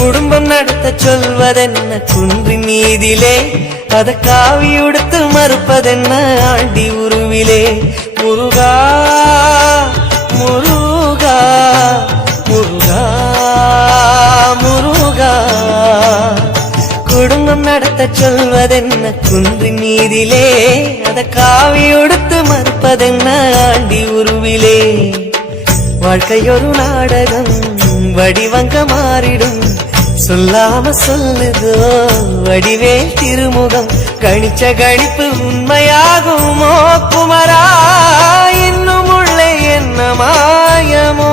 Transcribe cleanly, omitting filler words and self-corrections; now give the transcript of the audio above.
குடும்பம் நடத்த சொல்வதென்ன குன்றின் மீதிலே, அத காவி உடுத்து மறுப்பதென்ன ஆண்டி உருவிலே. முருகா முருகா முருகா முருகா, குடும்பம் நடத்த சொல்வதென்ன குன்றின் மீதிலே, அத காவி உடுத்து மறுப்பதென்ன ஆண்டி உருவிலே. வாழ்க்கையொரு நாடகம் வடிவங்க மாறிடும், சொல்லாம சொல்லுதோ வடிவேல் திருமுகம். கணிச்ச கணிப்பு உண்மையாகுமோ குமரா, இன்னும் உள்ளே என்ன மாயமோ.